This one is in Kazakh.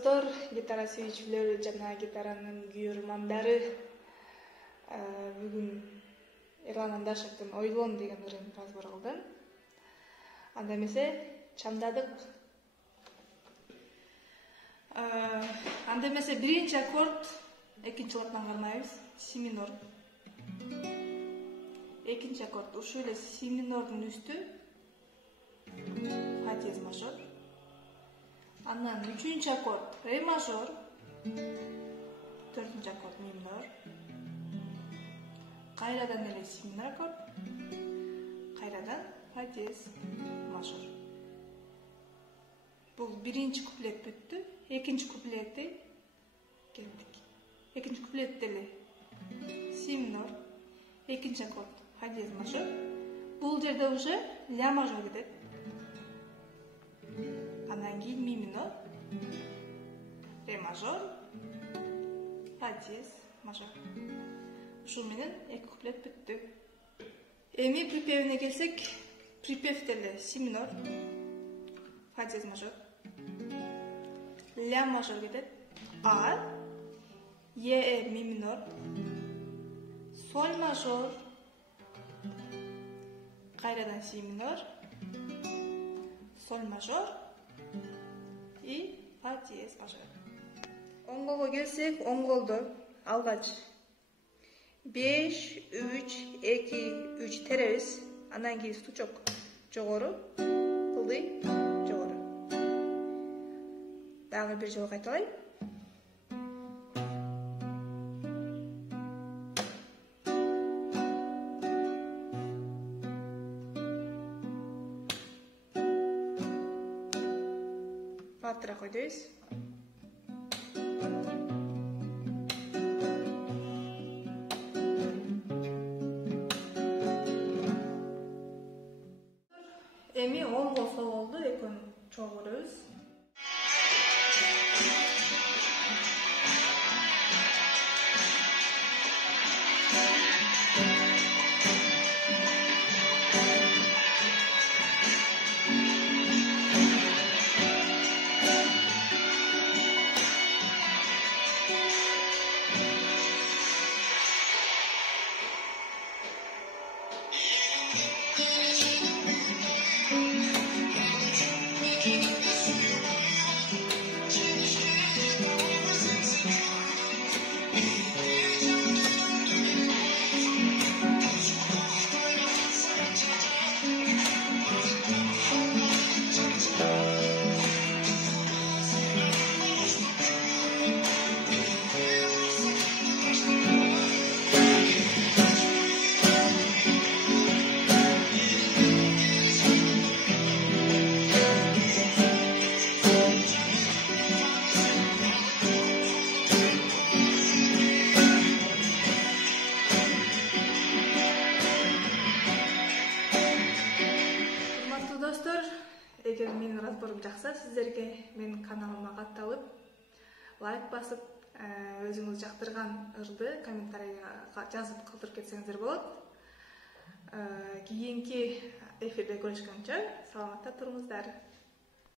достор, гитара сүйүүчүлөр жана гитаранын күйөрмандары, бүгүн Эрлан Андашевдин «Ойлон» деген ырын разбор кылдым. Анда эмесе чамдадык. Анда эмесе биринчи аккорд, экинчи лотан кармайбыз, си минор. Экинчи аккорд ушул эле си минордун үстү, фа диез мажор. Андан үчүнчү аккорд ре мажор, төртүнчү аккорд ми минор. Кайрадан эле си минор аккорд, кайрадан фа диез мажор. Бул биринчи куплет бүттү. Экинчи куплетти келдик. Экинчи куплетте эле си минор, экинчи аккорд фа диез мажор. Бул жерде уже ля мажор кетет. Андан кийин ми минор, ре мажор, фа диез мажор. Ушул менен эки куплет бүттү. Эми припевине келсек, припевде эле си минор, фа диез мажор, ля мажор кетет, а, е ми минор, соль мажор, кайрадан си минор, соль мажор и фа диез мажор. Оңголго келсек, оңголдо алгач 5, 3, 2, 3 теребиз. Андан кийин стучок жогору, кылдый жогору. Дагы бир жолу кайталайм. Баттыраак койдойбуз. Эми оңго солголду экөөнү чогулурбуз. Эгер менин разборум жакса, сиздерге менин каналыма катталып, лайк басып, өзүңүз жактырган ырды комментарийга жазып калтырып кетсеңиздер болот. Кийинки эфирде көрүшкөнчө саламатта туруңуздар.